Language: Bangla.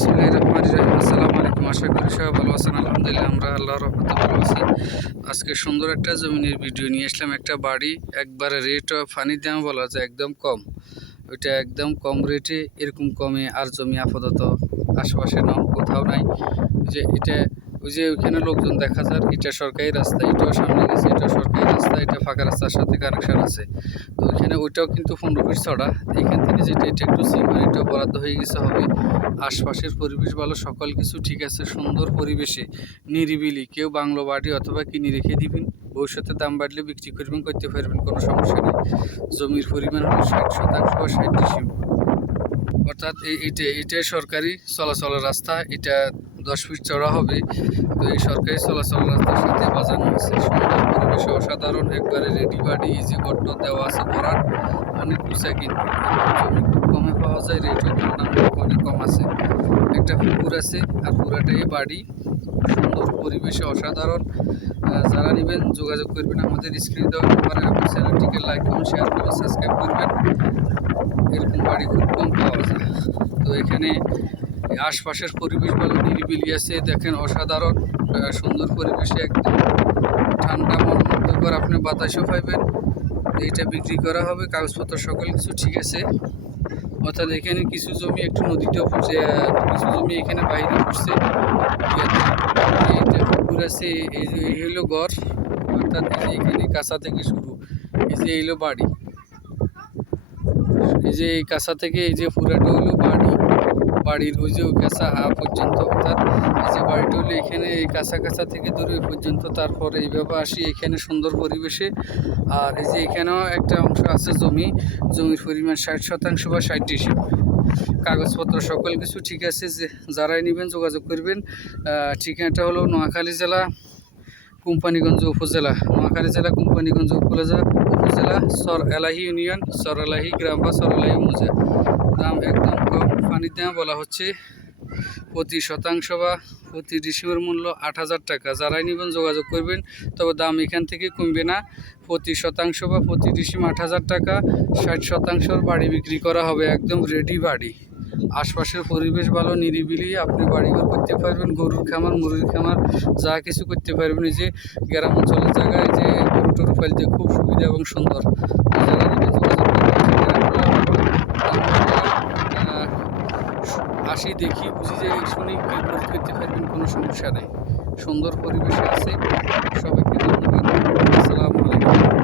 বিসমুল্লাহ রহমান রাহিম। আসসালামু আলাইকুম, আশা করি সবাই ভালো আছেন। আলহামদুলিল্লাহ, আমরা আল্লাহর রহমতে ভালো আছি। আজকে সুন্দর একটা জমিনের ভিডিও নিয়ে আসলাম। একটা বাড়ি, একবারে রেট ফানির দাম বলা যায়, একদম কম। ওইটা একদম কম রেটে এরকম কমে আর জমি আপাতত আশেপাশে নাম কোথাও নাই। যে এটা ওই যে ওইখানে লোকজন দেখা যায় এটা সরকারি রাস্তা, এটাও সামনে গেছে এটা সরকারি রাস্তা, এটা ফাঁকা রাস্তার সাথে কানেকশন আছে। তো ওইখানে ওইটাও কিন্তু পনেরো ফিট ছড়া এখান থেকে যেটা, এটা একটু সিমেন্ট এটাও বরাদ্দ হয়ে গেছে হবে। আশপাশের পরিবেশ ভালো, সকল কিছু ঠিক আছে, সুন্দর পরিবেশে, নিরিবিলি। কেউ বাংলো বাড়ি অথবা কিনে রেখে দিবেন, ভবিষ্যতে দাম বাড়লে বিক্রি করবেন, করতে পারবেন, কোনো সমস্যা নেই। জমির পরিমাণ হলো ষাট শতাংশ বা ষাট ডিসিম অর্থাৎ এই এটা সরকারি চলাচলের রাস্তা, এটা দশ ফিট চড়া হবে। তো এই সরকারি চলাচল রাস্তার সাথে বাজানো আছে সুন্দর পরিবেশে অসাধারণ। একবারে রেডি বাড়ি ইজি গট্ট দেওয়া আছে ভরাট। অনেক উঁচা কিন্তু জমি খুব কমে পাওয়া যায় রেটও অনেক কম আছে। একটা পুকুর আছে, আর পুরাটাই বাড়ি। সুন্দর পরিবেশে অসাধারণ। যারা নেবেন, যোগাযোগ করবেন আমাদের স্ক্রিন দেওয়া নাম্বারে এবং চ্যানেলটিকে লাইক করুন শেয়ার করুন সাবস্ক্রাইব করবেন। এরকম বাড়ি খুব কম পাওয়া যায়। তো এখানে আশপাশের পরিবেশ ভালো নিরিবিলি আছে দেখেন অসাধারণ সুন্দর পরিবেশে একদম ঠান্ডা, মনোমুগ্ধকর আপনি বাতাসও পাইবেন। এইটা বিক্রি করা হবে, কাগজপত্র সকল কিছু ঠিক আছে। অর্থাৎ এখানে কিছু জমি একটু নদীতেও পড়ছে কিছু জমি এখানে বাইরে পড়ছে এইটা পুকুর আছে, এই যে এই হলো ঘর, অর্থাৎ এখানে কাঁচা থেকে শুরু। এই যে এই বাড়ি। এই যে এই কাঁচা থেকে এই যে পুরাটা হলো বাড়ি। বাড়ির ওই যে কাঁচা আ পর্যন্ত, অর্থাৎ এই যে বাড়িটা হলো এখানে এই কাঁচা কাঁচা থেকে দূরে পর্যন্ত, তারপরে এইভাবে আসি এখানে সুন্দর পরিবেশে। আর এই যে এখানেও একটা অংশ আছে জমি, জমির পরিমাণ ষাট শতাংশ বা ষাট কাগজপত্র সকল কিছু ঠিক আছে, যে যারাই নেবেন যোগাযোগ করবেন। ঠিকানাটা হলো নোয়াখালী জেলা, কোম্পানিগঞ্জ উপজেলা। নোয়াখালী জেলা, কোম্পানিগঞ্জ উপজেলা উপজেলা, সর এলাহি ইউনিয়ন, সর এলাহি গ্রাম বা সর এলাহি মৌজা। দাম একদম কম। পানির দাম বলা হচ্ছে প্রতি শতাংশ বা প্রতি ডিসিমের মূল্য আট হাজার টাকা। যারাই নেবেন যোগাযোগ করবেন, তবে দাম এখান থেকে কমবে না। প্রতি শতাংশ বা প্রতি ডিসিম আট হাজার টাকা, ষাট শতাংশর বাড়ি বিক্রি করা হবে একদম রেডি বাড়ি। আশপাশের পরিবেশ ভালো, নিরিবিলি, আপনি বাড়িঘর করতে পারবেন, গরুর খামার, মুরগির খামার, যা কিছু করতে পারবেন। যে গ্রাম অঞ্চলের জায়গায় যে গরু টরু খুব সুবিধা এবং সুন্দর। যারা আসি, দেখি, বুঝি যে শুনি গ্রহণ করতে পারবেন, কোনো সমস্যা নেই। সুন্দর পরিবেশে আছে। সবাইকে ধন্যবাদ। আসসালামু আলাইকুম।